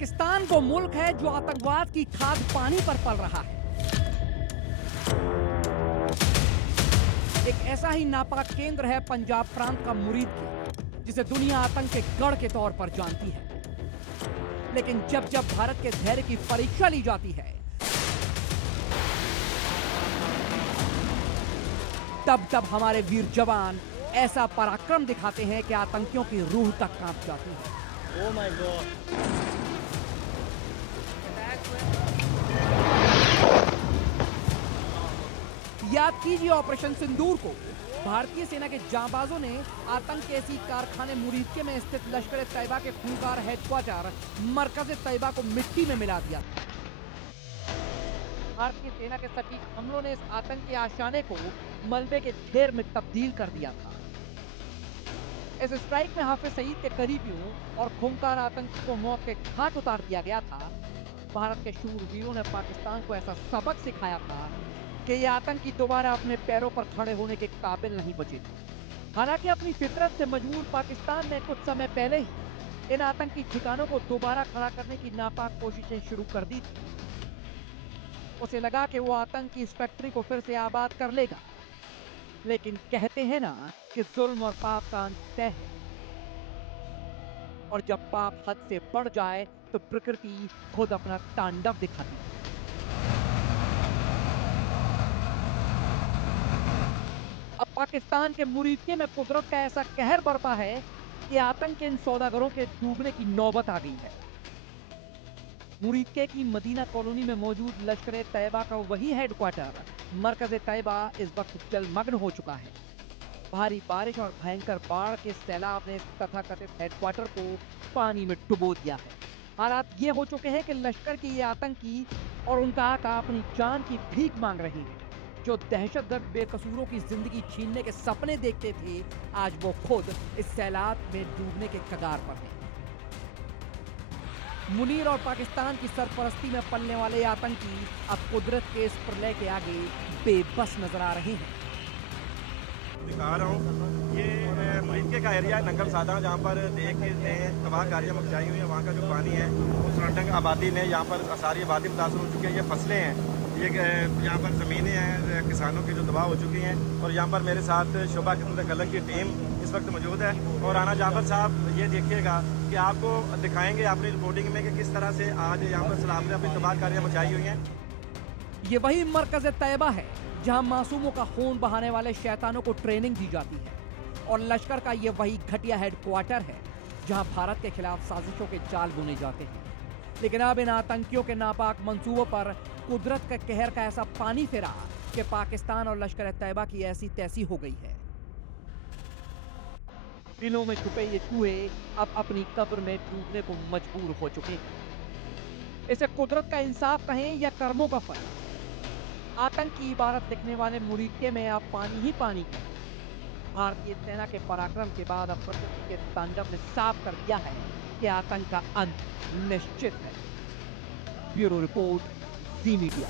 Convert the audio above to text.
पाकिस्तान वो मुल्क है जो आतंकवाद की खाद पानी पर पल रहा है। एक ऐसा ही नापाक केंद्र है पंजाब प्रांत का मुरीदके, जिसे दुनिया आतंक के गढ़ के तौर पर जानती है। लेकिन जब जब भारत के धैर्य की परीक्षा ली जाती है, तब तब हमारे वीर जवान ऐसा पराक्रम दिखाते हैं कि आतंकियों की रूह तक कांप जाती है। Oh my God. याद कीजिए ऑपरेशन सिंदूर को। भारतीय सेना के जांबाजों ने आतंक के इसी कारखाने मुरीदके में स्थित लश्कर तैयबा के खूंखार हेडक्वार्टर मरकज तैयबा को मिट्टी में मिला दिया। भारतीय सेना के सटीक हमलों ने इस आतंकी आशाने को मलबे के ढेर में तब्दील कर दिया था। इस स्ट्राइक में हाफिज सईद के करीबियों और खूंखार आतंकी को मौत के घाट उतार दिया गया था। भारत के शूरवीरों ने पाकिस्तान को ऐसा सबक सिखाया था कि ये आतंकी दोबारा अपने पैरों पर खड़े होने के काबिल नहीं बचे थे। हालांकि अपनी फितरत से मजबूर पाकिस्तान ने कुछ समय पहले ही इन आतंकी ठिकानों को दोबारा खड़ा करने की नापाक कोशिशें शुरू कर दी थी। उसे लगा कि वो आतंक की इस फैक्ट्री को फिर से आबाद कर लेगा, लेकिन कहते हैं ना कि जुल्म और पाप का अंत तय है, और जब पाप हद से बढ़ जाए तो प्रकृति खुद अपना तांडव दिखाती है। अब पाकिस्तान के मुरीदके में कुदरत का ऐसा कहर बरपा है कि आतंक के इन सौदागरों के डूबने की नौबत आ गई है। मुरीदके की मदीना कॉलोनी में मौजूद लश्कर तैयबा का वही हेडक्वार्टर मरकज तैयबा इस वक्त जलमग्न हो चुका है। भारी बारिश और भयंकर बाढ़ के सैलाब ने इस तथाकथित हेडक्वार्टर को पानी में डुबो दिया है। हालात ये हो चुके हैं कि लश्कर के ये आतंकी और उनका आका अपनी जान की भीख मांग रहे हैं। जो दहशतगर्द बेकसूरों की जिंदगी छीनने के सपने देखते थे, आज वो खुद इस सैलाब में डूबने के कगार पर हैं। मुनीर और पाकिस्तान की सरपरस्ती में पलने वाले आतंकी अब कुदरत के इस प्रलय के आगे बेबस नजर आ रहे हैं। दिखा रहा हूँ ये मुरीदके का एरिया है, नंगल सादा, जहाँ पर देख हैं तबाहकारियाँ मचाई हुई है। वहाँ का जो पानी है उस रंडंग आबादी ने यहाँ पर सारी आबादी मुतासर हो चुकी है। ये फसलें हैं, ये यहाँ पर ज़मीनें हैं किसानों की जो तबाह हो चुकी हैं। और यहाँ पर मेरे साथ शोभा खिदमत कलक की टीम इस वक्त मौजूद है। और राना जाफर साहब ये देखिएगा कि आपको दिखाएंगे अपनी रिपोर्टिंग में कि किस तरह से आज यहाँ पर सैलाब ने अपनी तबाहकारियाँ मचाई हुई हैं। ये वही मरकज तैयबा है जहां मासूमों का खून बहाने वाले शैतानों को ट्रेनिंग दी जाती है, और लश्कर का ये वही घटिया हेडक्वार्टर है जहां भारत के खिलाफ साजिशों के जाल बुने जाते हैं। लेकिन अब इन आतंकियों के नापाक मंसूबों पर कुदरत के कहर का ऐसा पानी फिरा कि पाकिस्तान और लश्कर तैयबा की ऐसी तैसी हो गई है। दिलों में छुपे ये चूहे अब अपनी कब्र में डूबने को मजबूर हो चुके हैं। इसे कुदरत का इंसाफ कहें या कर्मों का फल, आतंक की इबारत लिखने वाले मुरीदके में अब पानी ही पानी है। भारतीय सेना के पराक्रम के बाद अब प्रकृति के तांडव ने साफ कर दिया है कि आतंक का अंत निश्चित है। ब्यूरो रिपोर्ट, जी मीडिया।